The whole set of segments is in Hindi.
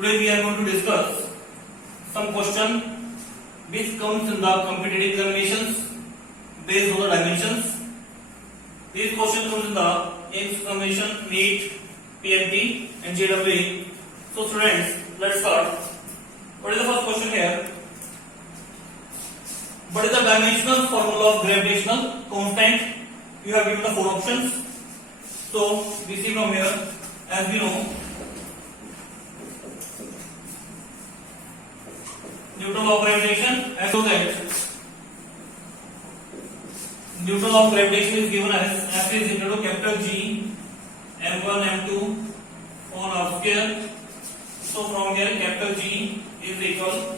Today we are going to discuss some question which comes in the competitive examinations based on the dimensions. These questions comes in the AIMS examination, NEET, PMT and JEE. So students, let's start. What is the first question here? What is the dimensional formula of gravitational constant? You have given the four options. So we see from here, as we know, Newton law of gravitation, and so that Newton law of gravitation is given as F is equal to capital G m1 m2 on r square. So from here capital G is equal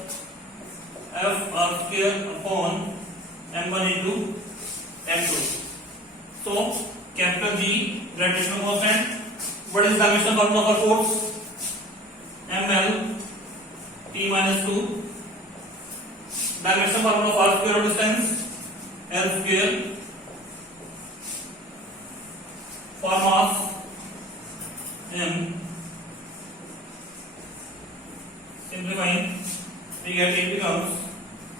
F r square upon m1 into m2. So capital G gravitational constant. What is dimensional formula for force? ml t minus 2. Dimensional formula of r square of distance L square. For mass m. Simplifying, we get it becomes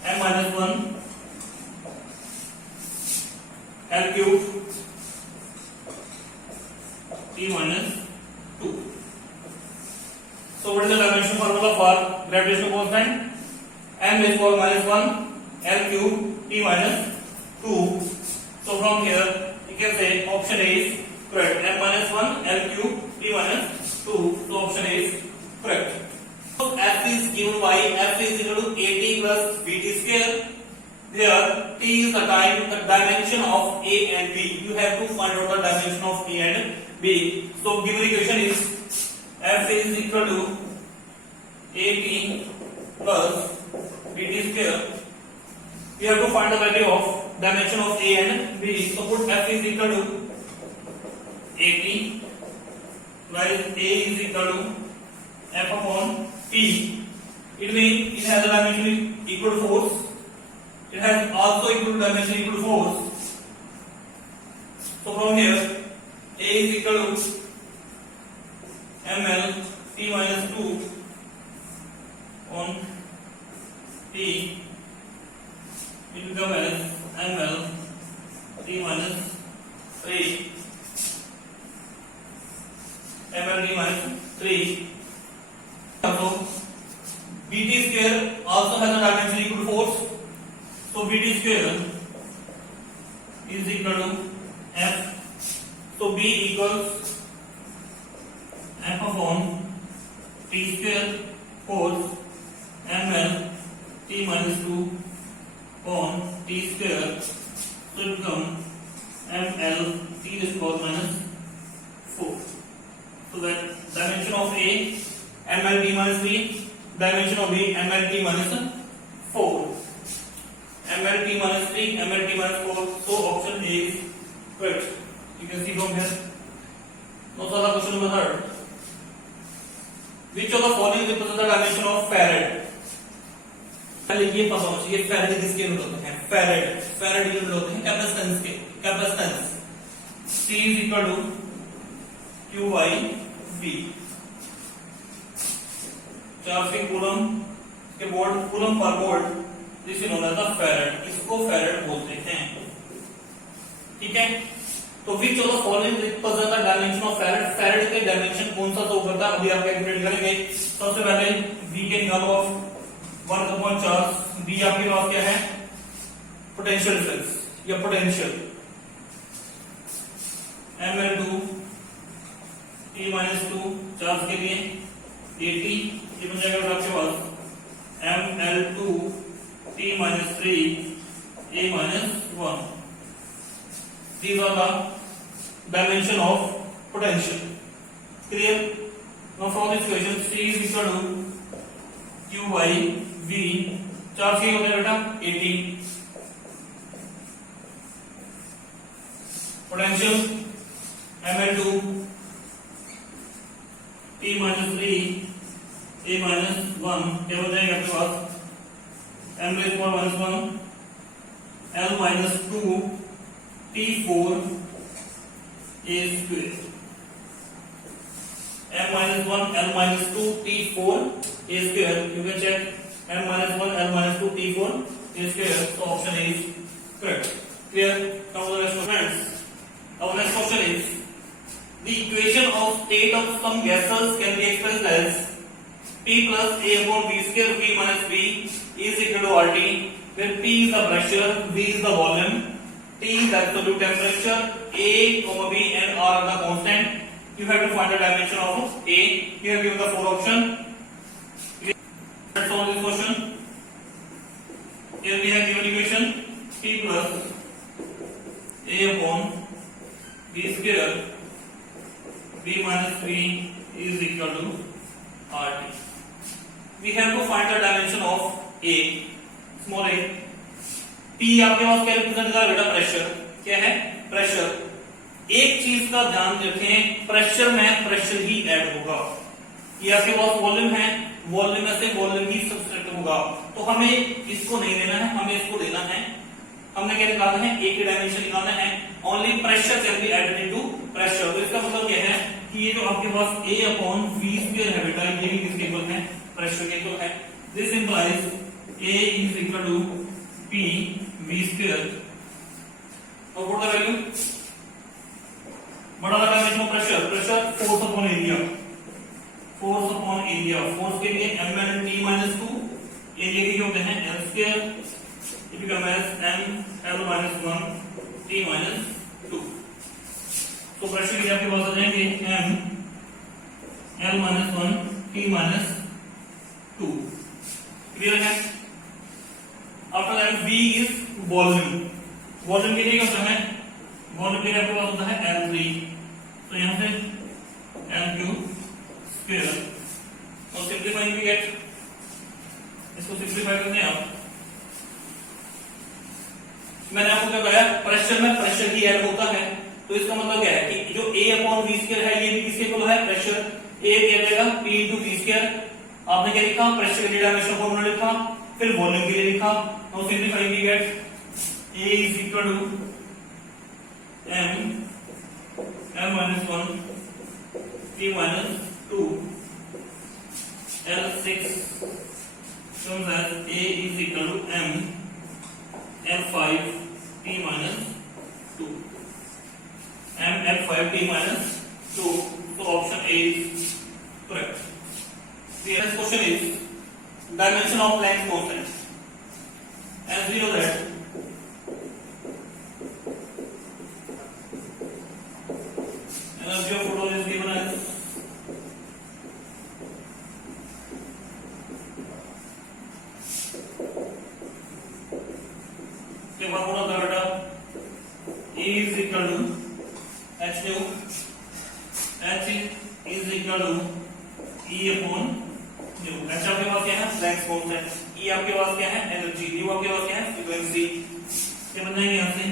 m minus 1 L cube t minus 2. So what is the dimensional formula for gravitational constant? M is equal minus 1 L cube t minus 2. So from here you can say option A is correct. M minus 1 L cube t minus 2. So option A is correct. So F is given by F is equal to AT plus BT square. Here T is the dimension of A and B. You have to find out the dimension of A and B. So given equation is F is equal to AT plus BT square. We have to find the value of dimension of A and B. So put F is equal to AT, where A is equal to F upon T. It means it has a dimension equal to force. It has also equal to dimension equal to force. So from here A is equal to ml t minus 2 on T. It will become as ml t minus 3 ml t minus 3. So BT square also has a dimension equal to force. So BT square is equal to F. So B equals F upon T square force ml t minus 2 on T square. So it becomes ml t to the power minus 4. So that dimension of A ml t minus 3, dimension of B ml t minus 4. ml t minus 3, ml t minus 4. So option A is correct. You can see from here. Now solve the question number 3. Which of the following represents the dimension of farad? पहले ये पता होना चाहिए फैराड किसके यूनिट होते हैं? फैराड यूनिट होते हैं कैपेसिटेंस के. Capacitance C is equal to Q by V. Charge के कूलम के वोल्ट, कूलम पर वोल्ट, जिसे नोन एज द फैराड. इसको फैराड बोलते हैं. ठीक है. तो which of the following represent the dimension of farad? Farad के डायमेंशन कौन सा शो करता है? अभी आप कैलकुलेट करेंगे. सबसे पहले V के निकालो ऑफ 1 चार्ज. B आपके पास क्या है? पोटेंशियल डिफरेंस या potential. ml2 t minus 2 charge के लिए AT ये बन जाएगा आपके पास ml2 t minus 3 a minus 1. These are the dimension of potential. Clear? Now from this equation C is equal to Q by V. Charge क्या होता है बेटा? AT. Potential ml2 t minus 3 a minus 1 क्या हो जाएगा आपके पास? m raised to minus 1 L minus 2 T4 a square. m minus 1 l minus 2 t4 a square. You can check m minus 1 l minus 2 t4 a square. So option A is correct. Clear? Now the next question. Our next question is the equation of state of some gases can be expressed as P plus A upon B square V minus V is equal to RT, where P is the pressure, V is the volume, T is the absolute temperature, A, B and R are the constant. You have to find the dimension of A. Here given the four options. Let's solve this question. Here we have given equation P plus A upon B square V minus V is equal to RT. We have to find the dimension of A, small a. P आपके पास क्या रिप्रेजेंट कर बेटा? प्रेशर. क्या है? प्रेशर. एक चीज का ध्यान रखें, प्रेशर में प्रेशर ही ऐड होगा. ये आपके पास वॉल्यूम है, वॉल्यूम में से वॉल्यूम ही सब्सट्रैक्ट होगा. तो हमें इसको नहीं लेना है, हमें इसको लेना है. हमने क्या निकालना है? ए की डायमेंशन निकालना है. Only pressure can be added into pressure. तो इसका मतलब क्या है कि ये जो आपके पास A अपॉन V स्क्वायर है बेटा, ये भी किसके इक्वल है? प्रेशर के इक्वल है. This implies A is equal to P V square. और व्हाट द वैल्यू? बड़ा लगा इसमें pressure. Pressure force upon area. Force upon area. Force के लिए m t minus 2. एरिया के क्या होते हैं? L square. It becomes as m L minus 1 t minus 2. तो प्रेशर के आपके पास आ जाएंगे m L minus 1 t minus 2. Clear है? After that V is volume. Volume के लिए क्या होता है? वॉल्यूम के लिए आपके पास होता है L3. तो यहां से L3 स्क्वायर. और सिंप्लीफाइंग भी गेट, इसको सिंप्लीफाई करते हैं आप. मैंने आपको क्या बताया? प्रेशर में प्रेशर ही ऐड होता है. तो इसका मतलब क्या है कि जो A अपॉन V स्क्वायर है, ये भी किसके इक्वल है? प्रेशर. A क्या जाएगा? P into V square. आपने क्या लिखा? प्रेशर के लिए डायमेंशन फॉर्मूला लिखा, फिर वॉल्यूम के लिए लिखा. Now simplify we get A is equal to m L minus 1 T minus 2 L6 comes as A is equal to m L5 T minus 2. M L5 T minus 2. So option A is correct. The next question is dimension of Planck constant. As we know that energy of photon is given as formula होता है बेटा E is equal to h nu. H is equal to E upon nu. h आपके पास क्या है? Planck's constant. E आपके पास क्या है? एनर्जी. nu आपके पास क्या है? फ्रीक्वेंसी. क्या बन जाएंगे यहाँ से?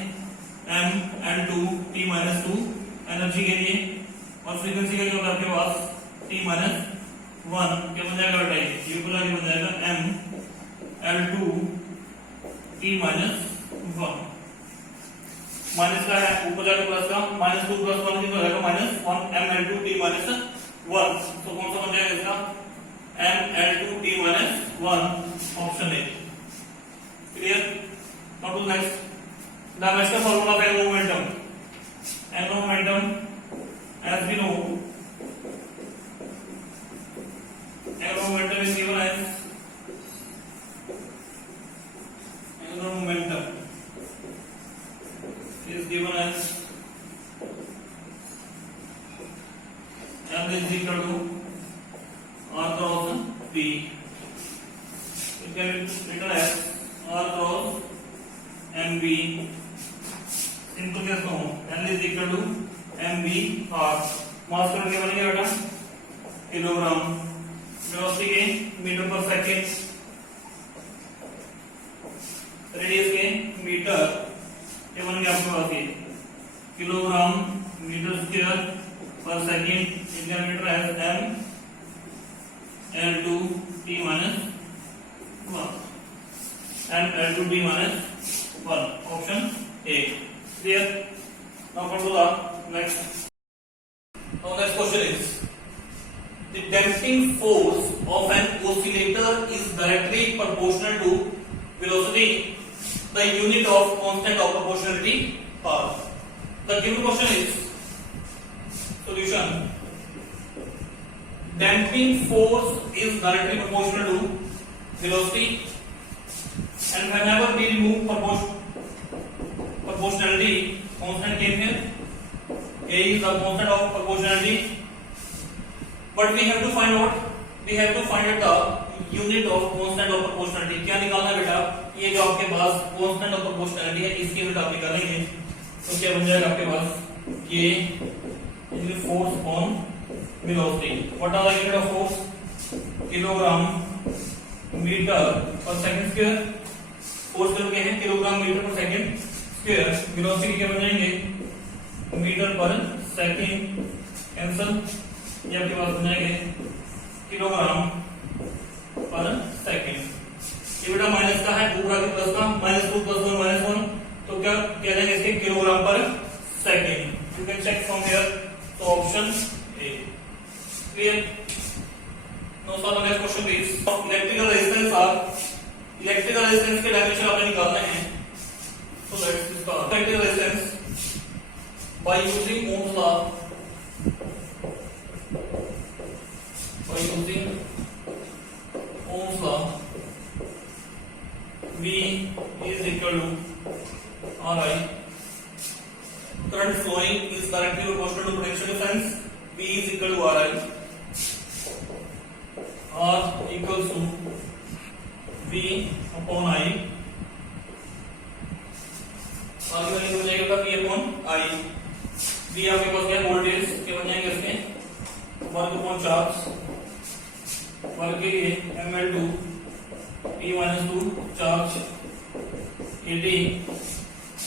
m L2 t minus 2 energy के लिए, और फ्रीक्वेंसी का क्या होता है आपके पास? t minus 1. क्या बन जाएगा बेटा? ये बन जाएगा m L2 t minus 1. Minus का है ऊपर जाके प्लस का, माइनस 2 प्लस 1 कितना रहेगा? Minus 1 m L2 t minus 1. तो कौन सा बन जाएगा इसका? m L2 t minus 1. Option A. Clear? Now to next. Dimensional formula of angular momentum. Angular momentum as we know, angular momentum is given as angular momentum is given as m is equal to r cross b. It can be written as r cross mb. Simple case में n is equal to mb r. Mass current क्या बनेगा बेटा? किलोग्राम. वेलोसिटी के मीटर पर सेकेंड, रेडियस के मीटर. ये बन गया आपके पास ये किलोग्राम मीटर स्क्वायर पर सेकेंड. इंडियन मीटर है m L2 t minus 1. m L2 t minus 1. Option A. Clear? Now come to the next. Now next question is damping force of an oscillator is directly proportional to velocity. The unit of constant of proportionality are. The given question is solution. Damping force is directly proportional to velocity, and whenever we remove proportionality, constant came here. A is the constant of proportionality. But we have to find out. We have to find out the unit of constant of proportionality. क्या निकालना बेटा? ये जो आपके पास constant of proportionality है, इसकी यूनिट आप निकालेंगे. तो क्या बन जाएगा आपके पास? ये force on velocity. What are the unit of force? Kilogram metre per second square. Force kilo के हैं kilogram metre per second square. Velocity क्या बन जाएंगे? Metre per second. कैंसल. ये आपके पास बन जाएंगे किलोग्राम पर सेकंड. ये बेटा माइनस का है, ऊपर आके प्लस का. -2 + 1 -1. तो क्या कह देंगे इसके? किलोग्राम पर second. You can check from here. तो option A. Clear? Now solve the next question please. Electrical resistance के डायमेंशन आपने निकालने हैं. So let's start. Electrical resistance by using Ohm's law. V is equal to Ri. Current flowing is directly proportional to potential difference. V is equal to Ri. R equals to V upon I. आगे वाली हो जाएगा V upon I. V आपके पास क्या वोल्टेज के बन जाएंगे इसमें वर्ग अपॉन चार्ज. वर्ग के लिए ml2 P-2 charge AT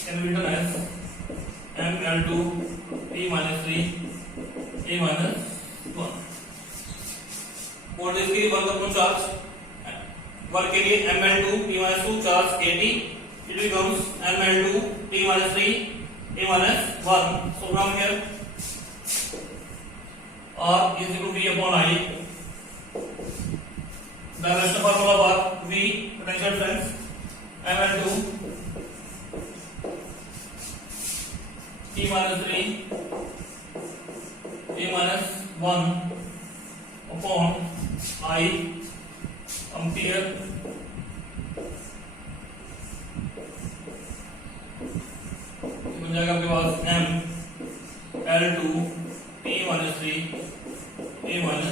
can be written as ml2 P-3 A-1. Voltage के लिए वर्ग अपॉन चार्ज. वर्ग के लिए ml2 P-2 charge AT. It becomes ml2 T-3 A-1. So from here R is equal to V upon I. Direction formula for V potential difference ml2 T-3 A-1 upon I ampere. बन जाएगा आपके पास m L2 T-3 A-2.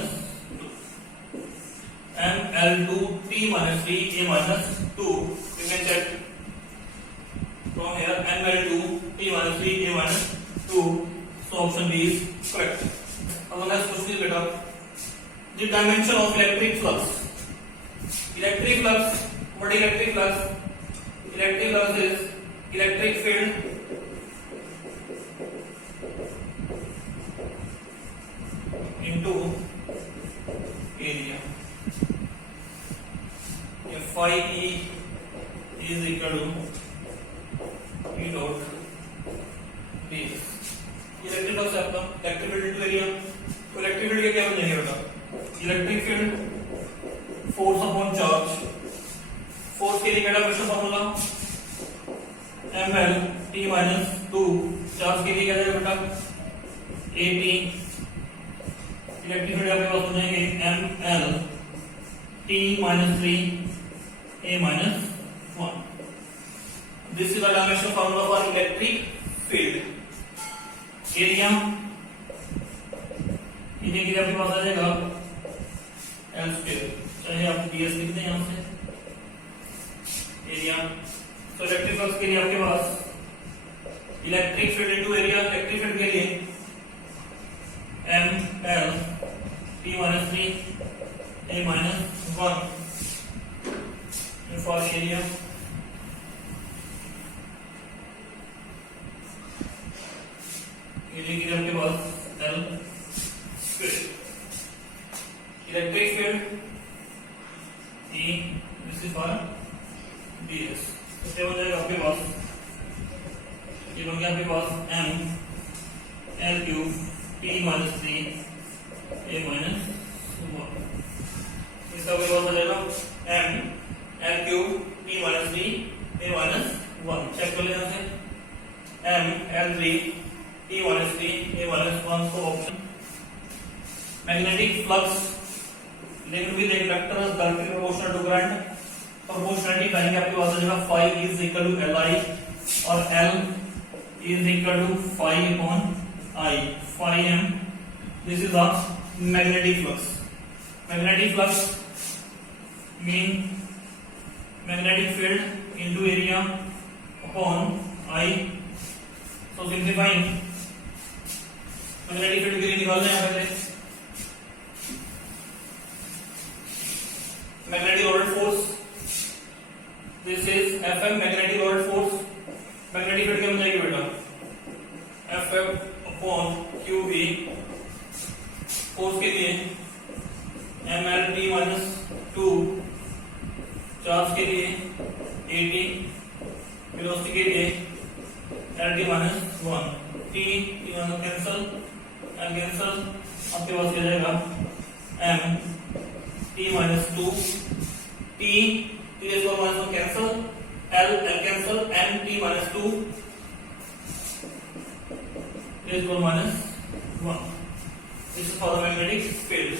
m L2 T-3 A-2. You can check from here. m L2 T-3 A-2. So option B is correct. Now the next question is better. The dimension of electric flux. Electric flux. What is electric flux? Electric flux is electric field into area. If phi E is equal to E dot ds. Electric flux आपका इलेक्ट्रिक फील्ड इनटू एरिया. तो इलेक्ट्रिक फील्ड क्या बन जाएगा बेटा? Electric field force upon charge. Force के लिए क्या pressure formula ml T-2. Charge के लिए क्या जाएगा बेटा? AT. इलेक्ट्रिक फील्ड आपके पास हो जाएंगे ml T-3 A-1. This is the dimension formula for electric field. Area आपके पास आ जाएगा L2. चाहे आप ds लिख दें यहां से. एरिया. तो इलेक्ट्रिक फ्लक्स के लिए आपके पास electric field into area. Electric field के लिए ml T-3 A-1 for area. Area के लिए आपके पास L square. Electric field E. This is for ds. तो क्या हो जाएगा आपके पास? ये बन गया आपके पास m L3 T-3 A-1 magnetic flux linked with एक vector directly proportional to current. Proportionality करेंगे आपके पास जगह phi is equal to Li और L is equal to phi upon I, phi m। This is the magnetic flux. Magnetic flux mean magnetic field into area upon I। So simplifying magnetic field के लिए निकालना है पहले magnetic loaded force. This is Fm magnetic loaded force. Magnetic field क्या बन जाएगी बेटा Fm अपॉन QV। फोर्स के लिए MLT माइनस 2। चार्ज के लिए 80। वेलोसिटी के लिए LT minus 1। T cancel cancel आपके पास क्या जाएगा M T minus 2 T minus 1 cancel L cancel M T minus 2 minus 1। This is for the magnetic field.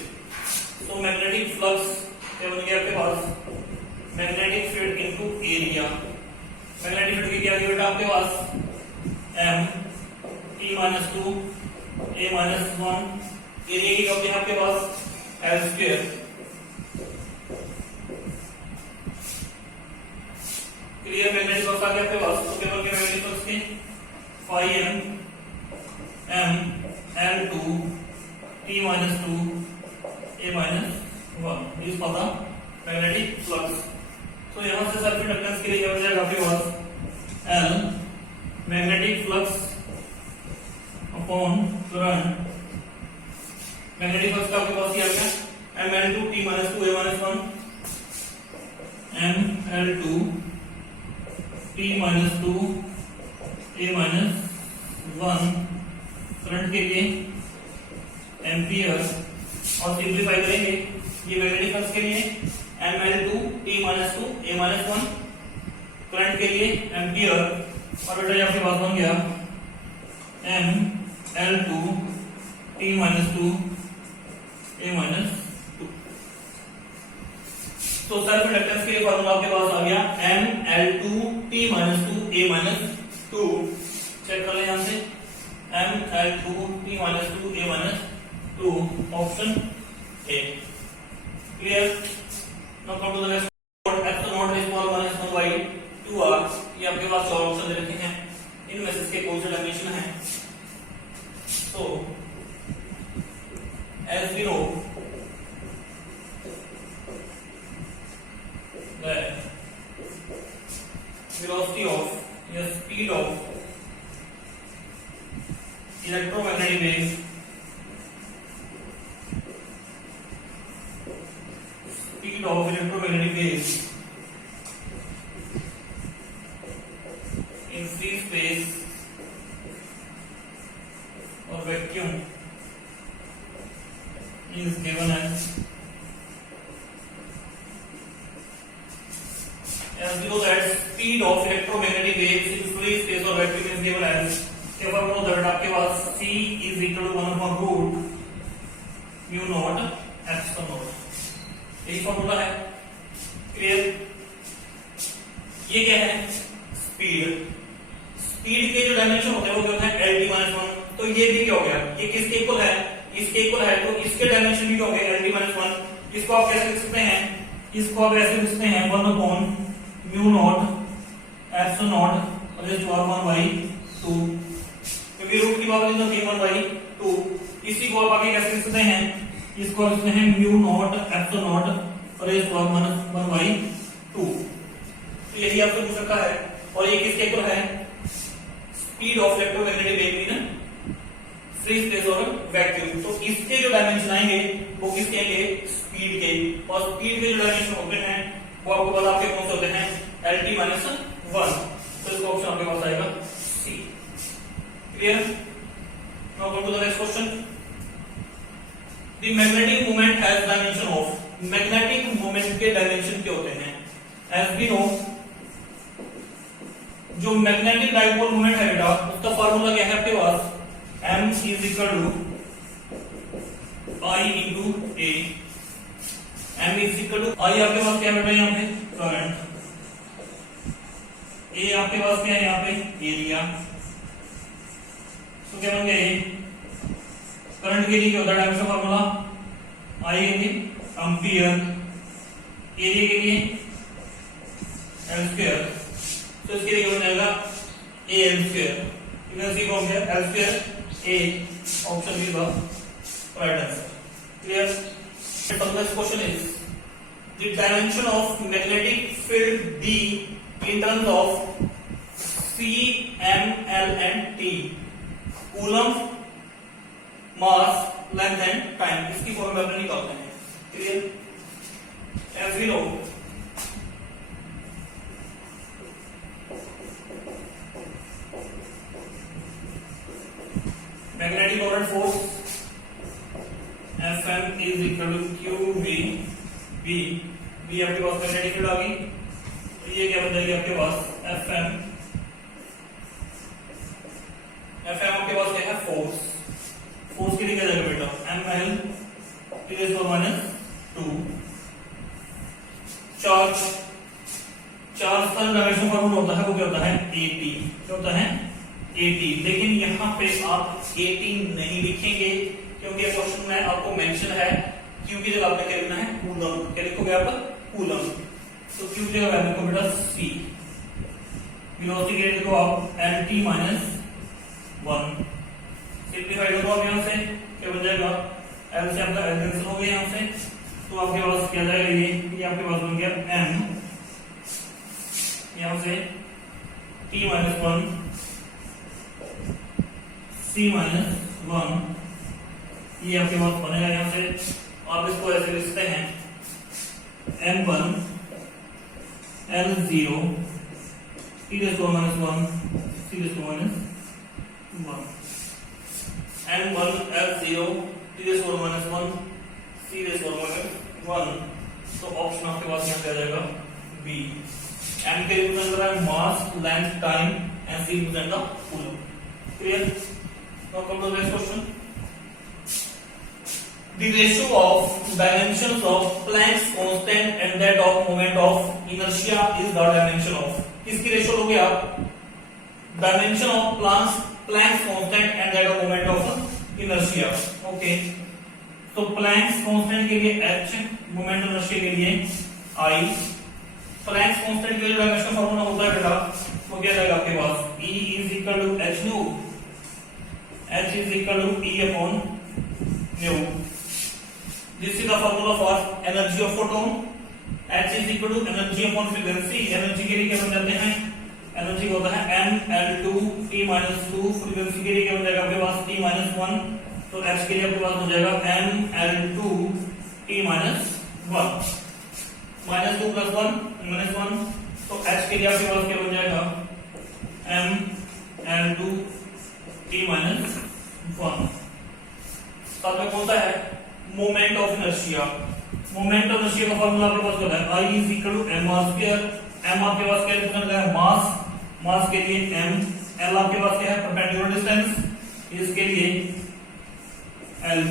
तो मैग्नेटिक फ्लक्स क्या बन गया आपके पास magnetic field into area. Magnetic field की क्या है बेटा आपके पास M T minus 2 A minus 1। Area की क्या आपके पास L square. Clear. Magnetic flux आ गया आपके पास। तो क्या बन गया मैग्नेटिक फ्लक्स के phi M L2 T minus 2 A minus 1 इस फॉर द मैग्नेटिक फ्लक्स। तो यहां से सेल्फ इंडक्टेंस के लिए क्या हो जाएगा आपके पास L magnetic flux upon current. Magnetic flux का आपके पास क्या आ गया ML2 T minus 2 A minus 1 ML2 T minus 2 A minus 1 current के लिए एम्पियर। और सिंप्लीफाई करेंगे ये मैग्नेटिक फ्लक्स के लिए ML2 T minus 2 A minus 1 current के लिए एम्पियर। और बेटा आपके पास बन गया ML2 T minus 2 A minus 2। तो सेल्फ इंडक्टेंस के लिए फॉर्मूला आपके पास आ गया ML2 T minus 2 A minus 2। Check कर ले यहां से ML2 T minus 2 A minus 2 option A। Clear. Now come to the next note. Epsilon nought is equal to 1 by 2r। ये आपके पास चार ऑप्शन दे रखे हैं। इनमें से इसके कौन सा डायमेंशन है। तो as we know that velocity of the speed of electromagnetic waves in free space or vacuum is given as you know that speed of electromagnetic waves in free space or vacuum is given as if I know that आपके पास c is equal to 1 upon root mu naught epsilon naught। यही फॉर्मूला है। क्लियर। ये क्या है स्पीड। स्पीड के जो डायमेंशन होते हैं वो क्या होता है LD माइनस 1। तो ये भी क्या हो गया ये किसके इक्वल है इसके इक्वल है। तो इसके डायमेंशन भी क्या हो गए LD माइनस 1। इसको आप कैसे लिख सकते हैं इसको आप ऐसे लिख सकते हैं 1 upon mu nought epsilon nought raise to 1 by 2 क्योंकि रूट की पावर इज 1 by 2। इसी को आप आगे कैसे लिख सकते हैं इसको लिखते हैं mu nought epsilon nought raise to 1 by 2। तो यही आपसे पूछ रखा है। और ये किसके इक्वल है speed of electromagnetic wave in free space और वैक्यूम। तो इसके जो डायमेंशन आएंगे वो किसके आएंगे स्पीड के। और स्पीड के जो डायमेंशन होते हैं वो आपको पता आपके कौन से होते हैं LT माइनस 1। तो इसका ऑप्शन आपके पास आएगा C। Clear. Now go to the next question. The magnetic moment has dimension of. Magnetic moment के डायमेंशन क्या होते हैं एज वी नो जो मैग्नेटिक डाइपोल मोमेंट है बेटा उसका फार्मूला क्या है आपके पास M is equal to I into A, m is equal to I आपके पास क्या बेटा यहाँ पे करंट, ए आपके पास क्या है यहाँ पे एरिया। तो क्या बन गया ये करंट के लिए क्या होता है डायमेंशन फार्मूला आई यानी एम्पियर, एरिया के लिए एल स्क्वायर, तो इसके लिए क्या बन जाएगा A L square, you can see from here L square A, option be the right answer. Clear? So the next question is the dimension of magnetic field D in terms of C, M, L and T, coulomb, mass, length and time, इसकी फॉर्मूला अपने निकालते हैं। Clear? As we know magnetic moment force Fm is equal to QV, B आपके पास मैग्नेटिक फील्ड आ गई, तो ये क्या बन जाएगी आपके पास Fm आपके पास क्या है फोर्स, फोर्स के लिए क्या जाएगा बेटा ml टी माइनस 2, चार्ज का डायमेंशन फॉर्मूला होता है वो क्या होता है AT, क्या होता है AT, लेकिन यहाँ पे आप AT नहीं लिखेंगे क्योंकि क्वेश्चन में आपको मेंशन है क्यू की जगह आपने क्या लिखना है कूलम, क्या लिखोगे आप कूलम, तो क्यू की जगह लिखो बेटा C, वेलोसिटी के लिए लिखो आप lt माइनस 1, सिंप्लीफाइड करो आप यहाँ से क्या बन जाएगा L से आपका L कैंसिल हो गया यहाँ से, तो आपके पास क्या जाएगा ये आपके पास बन गया m, यहाँ से t माइनस 1 C माइनस 1, ये आपके पास बनेगा यहाँ से, आप इसको ऐसे लिखते हैं m1 L0 t minus 1 c minus 1, m1 L0 t minus 1 c minus 1, तो ऑप्शन आपके पास यहाँ पे आ जाएगा बी। m के रिप्रेजेंट कर रहा है mass, length, time and c represent the coulomb. Clear? Now come to the next question. The ratio of dimensions of Planck's constant and that of moment of inertia is the dimension of, किसकी रेशियो लोगे आप dimension of Planck's constant and that of moment of inertia। Okay, तो Planck's constant के लिए h, moment of inertia के लिए I, Planck's constant के लिए डायमेंशन फॉर्मूला होता है बेटा वो क्या रहेगा आपके पास E is equal to h nu, h is equal to E upon nu। This is the formula for energy of photon, h is equal to energy upon frequency, energy के लिए क्या बन जाते हैं एनर्जी होता है ml2 t minus 2, फ्रीक्वेंसी के लिए क्या बन जाएगा आपके पास t minus 1, तो h के लिए आपके पास हो जाएगा ml2 t minus 1, minus 2 plus 1 minus 1, तो h के लिए आपके पास क्या बन जाएगा ml2 t minus 1। साथ में कौन सा है moment of inertia, moment of inertia का फार्मूला आपके पास होता है I is equal to m r square, m आपके पास क्या रिप्रेजेंट कर रहा है मास, मास के लिए m, l आपके पास क्या है परपेंडिकुलर डिस्टेंस, इसके लिए l,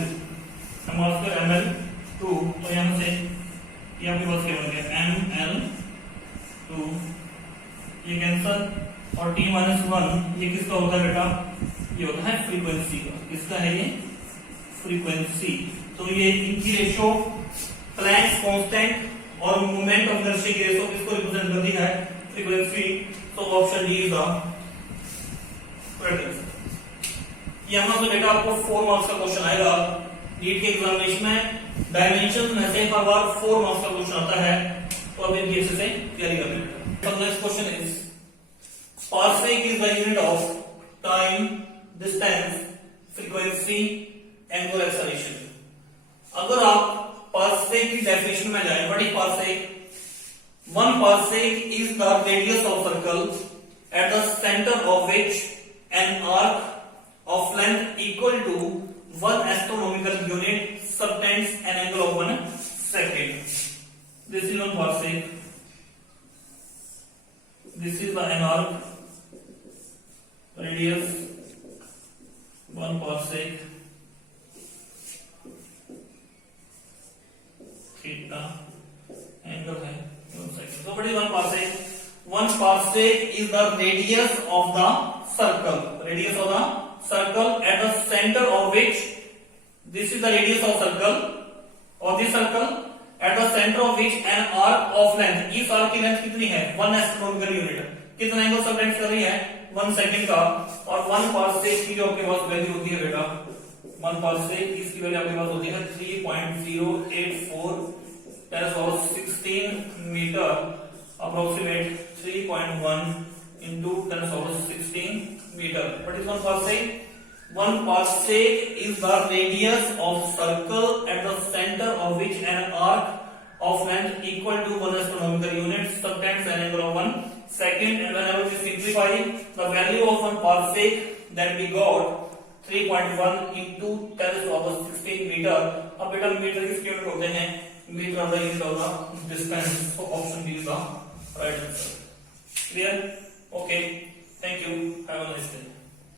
m r square ml2, तो यहां से ये आपके पास क्या बन गया ml2, ये कैंसल, और t माइनस 1 ये किसका होता है बेटा ये होता है फ्रीक्वेंसी का, किसका है ये फ्रीक्वेंसी। तो ये इनकी रेशियो प्लैंक्स कांस्टेंट और मोमेंट ऑफ इनर्शिया की रेशियो इसको रिप्रेजेंट करती है फ्रीक्वेंसी, तो option D is the correct answer. यहां से बेटा आपको 4 मार्क्स का क्वेश्चन आएगा नीट के एग्जामिनेशन में, डायमेंशन में से हर बार 4 मार्क्स का क्वेश्चन आता है, तो अब इनकी अच्छे से तैयारी कर लेना। Next question is parsec is the unit of time, distance, frequency, angular acceleration. अगर आप पार्सेक की डेफिनेशन में जाएं, what is parsec? 1 parsec is the radius of circle at the center of which an arc of length equal to 1 astronomical unit subtends an angle of 1 second. This is one parsec. This is the an arc, radius 1 parsec. Theta angle है 1 second. So what is 1 parsec? 1 parsec is the radius of the circle. Radius of the circle at the center of which, this is the radius of circle or this circle at the center of which an arc of length, इस arc की length कितनी है 1 astronomical unit, कितना एंगल सबटेंड कर रही है 1 सेकंड का। और 1 parsec की जो आपके पास वैल्यू होती है बेटा 1 parsec इसकी वैल्यू आपके पास होती है 3.084 1016 metre, approximate 3.1 into 1016 meter. What is 1 parsec? 1 parsec is the radius of circle at the center of which an arc of length equal to 1 astronomical unit subtends an angle of 1 second, and whenever we simplify the value of 1 parsec, then we got 3.1 into 1016 meter. अब बेटा मीटर किसके यूनिट होते हैं, metre of the unit of the distance, so option B is the right answer. Clear? Okay, thank you, have a nice day.